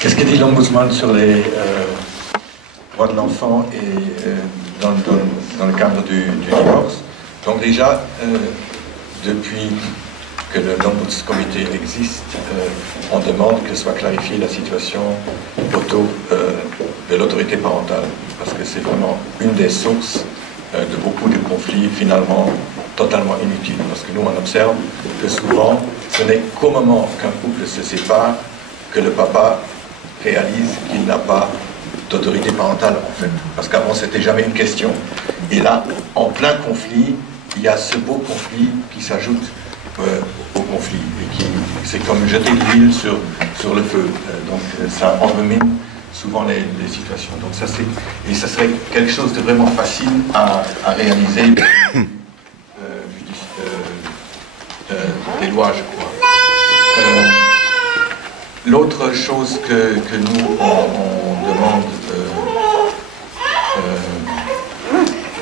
Qu'est-ce que dit l'Ombudsman sur les droits de l'enfant et dans le cadre du divorce? Donc déjà, depuis que l'Ombudscomité existe, on demande que soit clarifiée la situation autour de l'autorité parentale, parce que c'est vraiment une des sources de beaucoup de conflits finalement totalement inutiles, parce que nous on observe que souvent ce n'est qu'au moment qu'un couple se sépare que le papa réalise qu'il n'a pas d'autorité parentale en fait, parce qu'avant c'était jamais une question. Et là, en plein conflit, il y a ce beau conflit qui s'ajoute au conflit, et qui c'est comme jeter de l'huile sur le feu, donc ça envenime souvent les situations. Donc ça c'est, et ça serait quelque chose de vraiment facile à réaliser des lois, je crois. L'autre chose que nous on demande,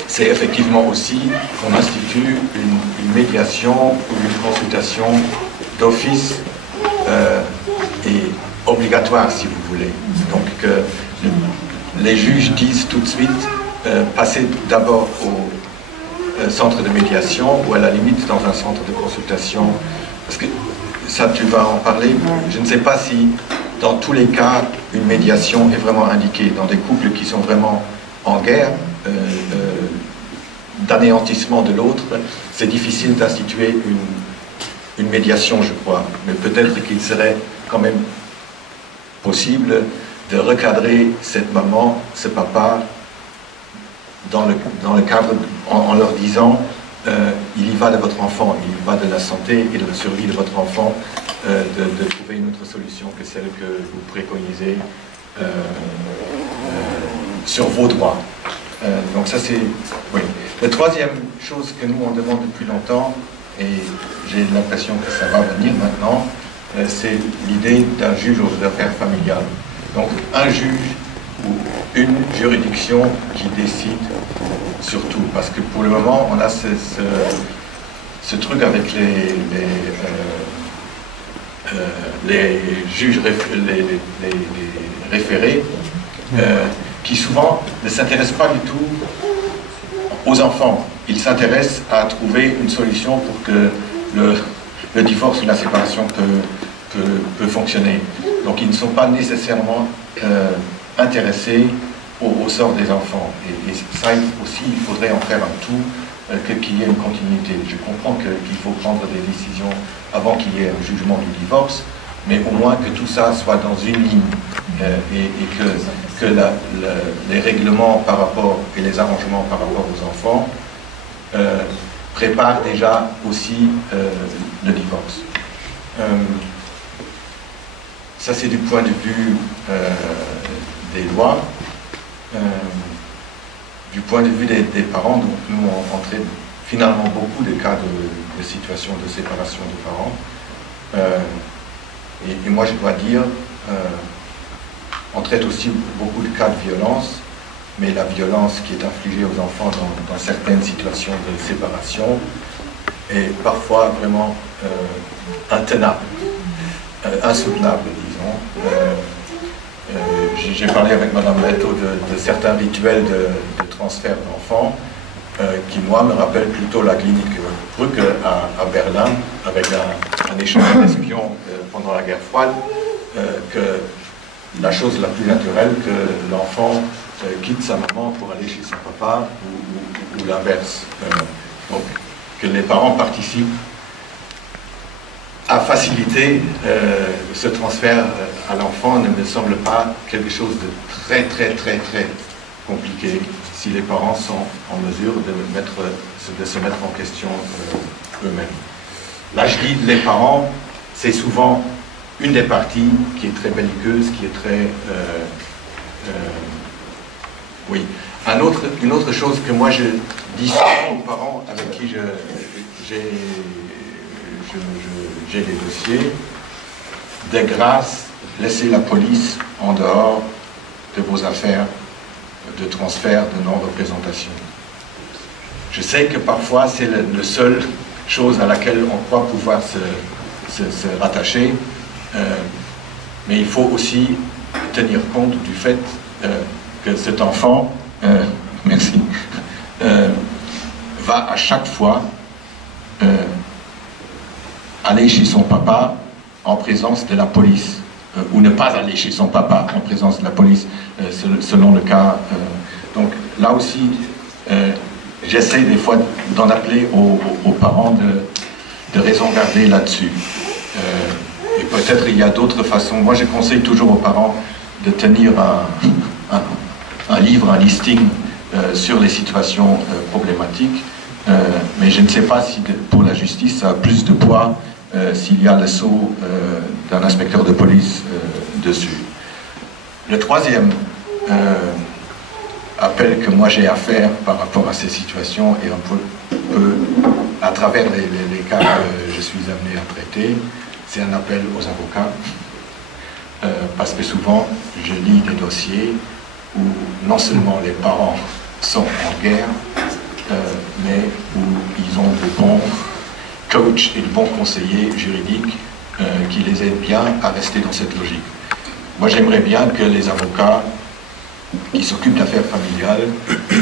c'est effectivement aussi qu'on institue une médiation ou une consultation d'office et obligatoire, si vous voulez. Donc que les juges disent tout de suite, passez d'abord au centre de médiation ou à la limite dans un centre de consultation, parce que ça tu vas en parler, je ne sais pas si dans tous les cas une médiation est vraiment indiquée. Dans des couples qui sont vraiment en guerre, d'anéantissement de l'autre, c'est difficile d'instituer une médiation, je crois, mais peut-être qu'il serait quand même possible de recadrer cette maman, ce papa, dans le cadre, en leur disant il y va de votre enfant, il y va de la santé et de la survie de votre enfant, de trouver une autre solution que celle que vous préconisez sur vos droits. Donc ça c'est... Oui. La troisième chose que nous on demande depuis longtemps, et j'ai l'impression que ça va venir maintenant, c'est l'idée d'un juge aux affaires familiales. Donc un juge ou une juridiction qui décide sur tout, parce que pour le moment on a ce truc avec les juges, les référés, qui souvent ne s'intéressent pas du tout aux enfants. Ils s'intéressent à trouver une solution pour que le divorce ou la séparation peut fonctionner. Donc ils ne sont pas nécessairement intéressés au sort des enfants. Et ça aussi, il faudrait en faire un tout, qu'il y ait une continuité. Je comprends qu'il faut prendre des décisions avant qu'il y ait un jugement du divorce, mais au moins que tout ça soit dans une ligne, et que les règlements par rapport, et les arrangements par rapport aux enfants préparent déjà aussi le divorce. Ça c'est du point de vue des lois. Du point de vue des parents, donc nous on traite finalement beaucoup de cas de situations de séparation des parents. Et moi je dois dire, on traite aussi beaucoup de cas de violence, mais la violence qui est infligée aux enfants dans certaines situations de séparation est parfois vraiment intenable, insoutenable, disons. J'ai parlé avec Madame Leto de certains rituels de transfert d'enfants qui, moi, me rappellent plutôt la clinique Brücke à Berlin, avec un échange d'espions pendant la guerre froide, que la chose la plus naturelle que l'enfant quitte sa maman pour aller chez son papa ou l'inverse. Donc, que les parents participent à faciliter ce transfert à l'enfant ne me semble pas quelque chose de très compliqué si les parents sont en mesure de se mettre en question eux-mêmes. Là je dis les parents, c'est souvent une des parties qui est très belliqueuse, qui est très... oui. Une autre chose que moi je dis souvent aux parents avec qui j'ai des dossiers, de grâce, laissez la police en dehors de vos affaires de transfert, de non-représentation. Je sais que parfois c'est la seule chose à laquelle on croit pouvoir se rattacher, mais il faut aussi tenir compte du fait que cet enfant, merci, va à chaque fois aller chez son papa en présence de la police, ou ne pas aller chez son papa en présence de la police, selon le cas. Donc là aussi, j'essaie des fois d'en appeler aux parents de raison garder là-dessus. Et peut-être il y a d'autres façons. Moi, je conseille toujours aux parents de tenir un livre, un listing sur les situations problématiques. Mais je ne sais pas si pour la justice, ça a plus de poids s'il y a le sceau d'un inspecteur de police dessus. Le troisième appel que moi j'ai à faire par rapport à ces situations et un peu à travers les cas que je suis amené à traiter, c'est un appel aux avocats, parce que souvent je lis des dossiers où non seulement les parents sont en guerre, mais où ils ont de bons coachs et de bons conseillers juridiques qui les aident bien à rester dans cette logique. Moi, j'aimerais bien que les avocats qui s'occupent d'affaires familiales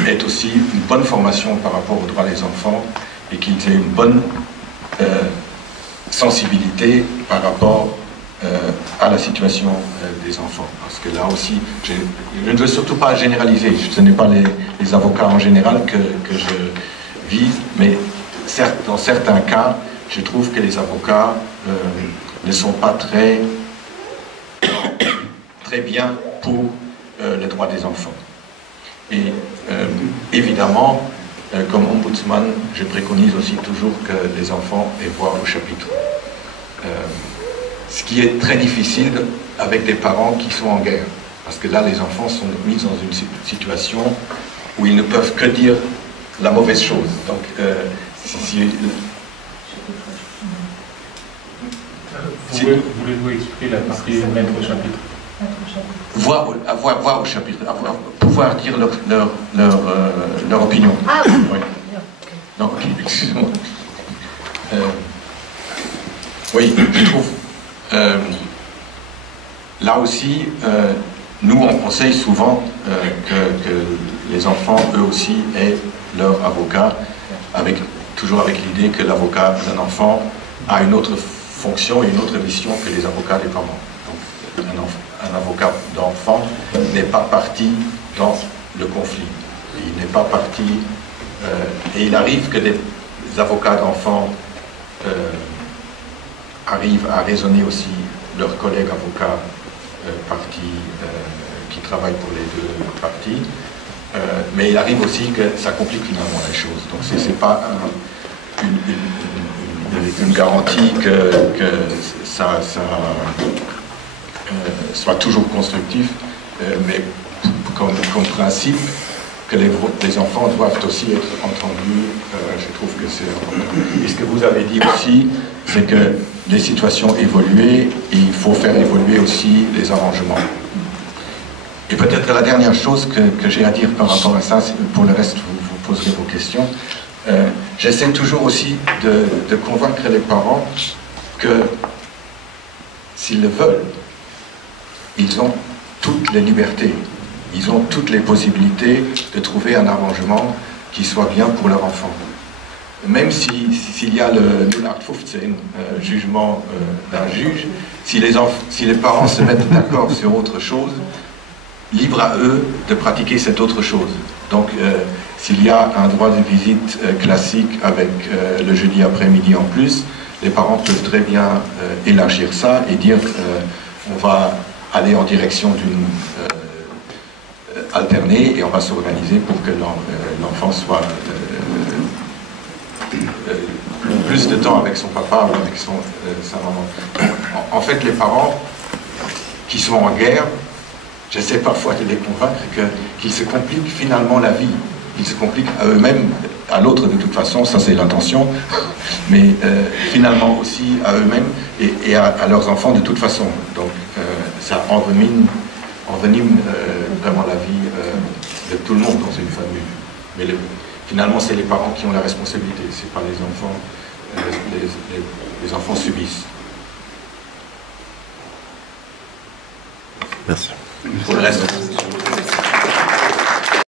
aient aussi une bonne formation par rapport aux droits des enfants et qu'ils aient une bonne sensibilité par rapport à la situation des enfants. Parce que là aussi, je ne veux surtout pas généraliser, ce n'est pas les avocats en général que je vise, mais dans certains cas, je trouve que les avocats ne sont pas très bien pour les droits des enfants. Et évidemment, comme ombudsman, je préconise aussi toujours que les enfants aient voix au chapitre. Ce qui est très difficile avec des parents qui sont en guerre. Parce que là, les enfants sont mis dans une situation où ils ne peuvent que dire la mauvaise chose. Donc, Voulez-vous expliquer la partie mettre au chapitre? Voir au chapitre, pouvoir dire leur opinion. Ah oui. Non, ok, excusez-moi. Oui, je trouve. Là aussi, nous on conseille souvent que les enfants, eux aussi, aient leur avocat, toujours avec l'idée que l'avocat d'un enfant a une autre fonction et une autre mission que les avocats des parents. Donc, un avocat d'enfant n'est pas parti dans le conflit. Il n'est pas parti... et il arrive que des avocats d'enfants arrivent à raisonner aussi leurs collègues avocats qui travaillent pour les deux parties. Mais il arrive aussi que ça complique finalement les choses. Donc ce n'est pas une garantie que ça soit toujours constructif, mais comme principe que les enfants doivent aussi être entendus, je trouve que c'est important. Et ce que vous avez dit aussi, c'est que les situations évoluent et il faut faire évoluer aussi les arrangements. Et peut-être la dernière chose que j'ai à dire par rapport à ça, pour le reste vous poserez vos questions, j'essaie toujours aussi de convaincre les parents que s'ils le veulent, ils ont toutes les libertés, ils ont toutes les possibilités de trouver un arrangement qui soit bien pour leur enfant. Même s'il y a le Nullarbeit, jugement d'un juge, si les parents se mettent d'accord sur autre chose, libre à eux de pratiquer cette autre chose. Donc, s'il y a un droit de visite classique avec le jeudi après-midi en plus, les parents peuvent très bien élargir ça et dire on va aller en direction d'une alternée et on va s'organiser pour que l'enfant soit plus de temps avec son papa ou avec sa maman. En fait, les parents qui sont en guerre, j'essaie parfois de les convaincre qu'ils se compliquent finalement la vie. Ils se compliquent à eux-mêmes, à l'autre de toute façon, ça c'est l'intention, mais finalement aussi à eux-mêmes et à leurs enfants de toute façon. Donc ça envenime vraiment la vie de tout le monde dans une famille. Mais finalement c'est les parents qui ont la responsabilité, c'est pas les enfants. Les enfants subissent. Merci. Pour le reste.